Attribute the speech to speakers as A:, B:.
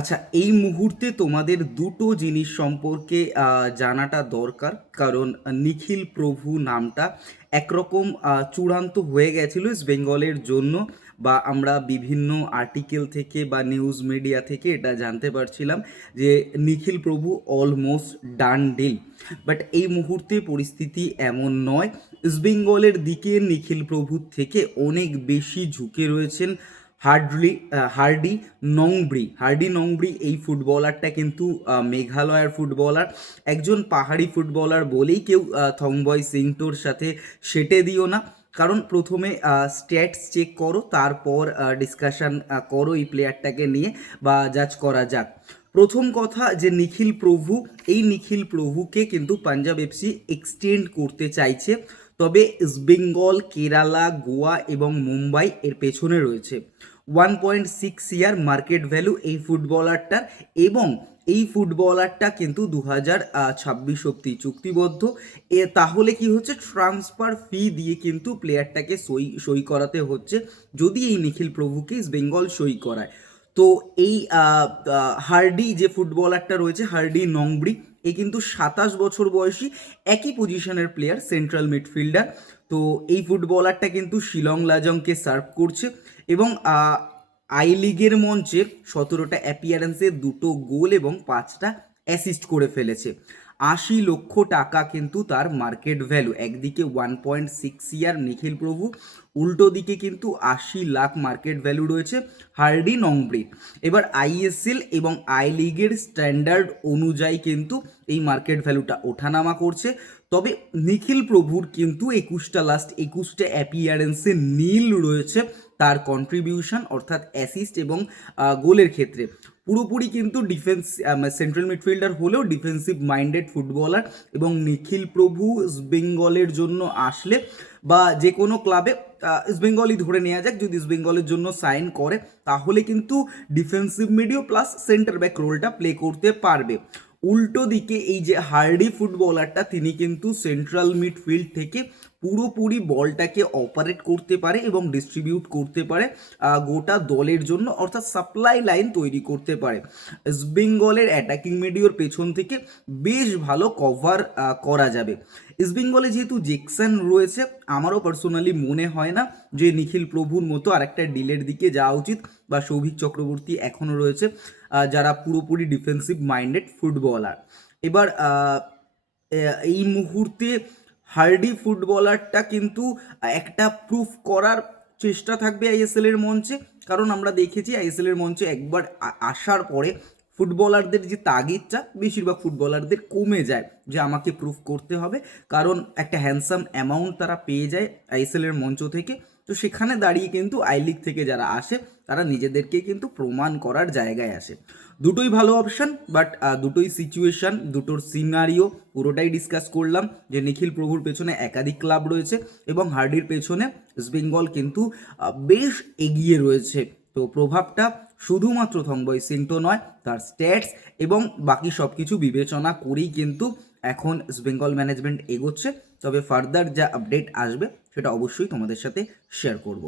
A: আচ্ছা এই মুহূর্তে তোমাদের দুটো জিনিস সম্পর্কে জানাটা দরকার। কারণ, নিখিল প্রভু নামটা একরকম চূড়ান্ত হয়ে গেছিল ইস্ট বেঙ্গলের জন্য বা আমরা বিভিন্ন আর্টিকেল থেকে বা নিউজ মিডিয়া থেকে এটা জানতে পারছিলাম যে নিখিল প্রভু অলমোস্ট ডান ডিল বাট এই মুহূর্তে পরিস্থিতি এমন নয়। ইস্ট বেঙ্গলের দিকে নিখিল প্রভুর থেকে অনেক বেশি ঝুঁকে রয়েছেন। হার্ডলি হার্ডি নংব্রি। হার্ডি নংব্রি এই ফুটবলারটা কিন্তু মেঘালয়ের ফুটবলার। একজন পাহাড়ি ফুটবলার বলেই কেউ থংবয় সিংটোর সাথে সেটে দিও না। কারণ প্রথমে স্ট্যাটস চেক করো, তারপর ডিসকাশন করো এই প্লেয়ারটাকে নিয়ে বা জাজ করা যাক। প্রথম কথা যে নিখিল প্রভু, এই নিখিল প্রভুকে কিন্তু পাঞ্জাব এফসি এক্সটেন্ড করতে চাইছে। তবে ইস্টবেঙ্গল কেরালা, গোয়া এবং মুম্বাই এর পেছনে রয়েছে। One point six year market value এই ফুটবলারটার এবং এই ফুটবলারটা কিন্তু দু হাজার ছাব্বিশ অব্দি চুক্তিবদ্ধ। এ, তাহলে কি হচ্ছে? ট্রান্সফার ফি দিয়ে কিন্তু প্লেয়ারটাকে সই সই করাতে হচ্ছে যদি এই নিখিল প্রভুকে বেঙ্গল সই করায়। তো এই হার্ডি যে ফুটবলারটা রয়েছে, হার্ডি নংব্রি এ কিন্তু সাতাশ বছর বয়সী একই পজিশনের প্লেয়ার সেন্ট্রাল মিডফিল্ডার তো এই ফুটবলারটা কিন্তু শিলং লাজংকে সার্ভ করছে এবং আই লিগের মঞ্চে সতেরোটা অ্যাপিয়ারেন্সে দুটো গোল এবং পাঁচটা অ্যাসিস্ট করে ফেলেছে। আশি লক্ষ টাকা কিন্তু তার মার্কেট ভ্যালু। একদিকে one point six year Nikhil Prabhu, উল্টো দিকে কিন্তু আশি লাখ মার্কেট ভ্যালু রয়েছে হার্ডি নংব্রিড এবার আইএসএল এবং আই লিগের স্ট্যান্ডার্ড অনুযায়ী কিন্তু এই মার্কেট ভ্যালুটা ওঠানামা করছে। তবে নিখিল প্রভুর কিন্তু একুশটা লাস্ট একুশটা অ্যাপিয়ারেন্সে নীল রয়েছে তার কন্ট্রিবিউশন অর্থাৎ অ্যাসিস্ট এবং গোলের ক্ষেত্রে। পুরোপুরি কিন্তু ডিফেন্স সেন্ট্রাল মিডফিল্ডার হলেও ডিফেন্সিভ মাইন্ডেড ফুটবলার এবং নিখিল প্রভু বেঙ্গলের জন্য আসলে বা যে কোনো ক্লাবে ইস্ট বেঙ্গলই ধরে নেওয়া যাক, যদি ইস্ট বেঙ্গলের জন্য সাইন করে, তাহলে কিন্তু ডিফেন্সিভ মিডিও প্লাস সেন্টার ব্যাক রোলটা প্লে করতে পারবে। উল্টো দিকে এই যে হার্ডি ফুটবলারটা, তিনি কিন্তু সেন্ট্রাল মিডফিল্ড থেকে পুরোপুরি বলটাকে অপারেট করতে পারে এবং ডিস্ট্রিবিউট করতে পারে গোটা দলের জন্য অর্থাৎ সাপ্লাই লাইন তৈরি করতে পারে। বেঙ্গলের অ্যাটাকিং মিডিওর পেছন থেকে বেশ ভালো কভার করা যাবে। ইস্ট বেঙ্গলে যেহেতু জেকসন রয়েছে, আমারও পার্সোনালি মনে হয় না যে নিখিল প্রভুর মতো আরেকটা ডিলের দিকে যাওয়া উচিত বা সৌভিক চক্রবর্তী এখনও রয়েছে যারা পুরোপুরি ডিফেন্সিভ মাইন্ডেড ফুটবলার এবার এই মুহূর্তে হার্ডি ফুটবলারটা কিন্তু একটা প্রুফ করার চেষ্টা থাকবে আইএসএল এর মঞ্চে, কারণ আমরা দেখেছি আইএসএল এর মঞ্চে একবার আসার পরে ফুটবলারদের যে তাগিদটা বেশিরভাগ ফুটবলারদের কমে যায়, যে আমাকে প্রুফ করতে হবে। কারণ একটা হ্যান্ডসাম অ্যামাউন্ট তারা পেয়ে যায় আইএসএল এর মঞ্চ থেকে। তো সেখানে দাঁড়িয়ে কিন্তু আই লিগ থেকে যারা আসে, তারা নিজেদেরকে কিন্তু প্রমাণ করার জায়গায় আসে। দুটোই ভালো অপশন বাট দুটোই সিচুয়েশন দুটোর সিনারিও পুরোটাই ডিসকাস করলাম, যে নিখিল প্রভুর পেছনে একাধিক ক্লাব রয়েছে এবং হার্ডির পেছনে ইস্ট বেঙ্গল কিন্তু বেশ এগিয়ে রয়েছে। তো প্রভাবটা শুধুমাত্র থংবয় সিংটো নয়, তার স্ট্যাটস এবং বাকি সব কিছু বিবেচনা করেই কিন্তু এখন বেঙ্গল ম্যানেজমেন্ট এগোচ্ছে। তবে ফার্দার যা আপডেট আসবে, সেটা অবশ্যই তোমাদের সাথে শেয়ার করব।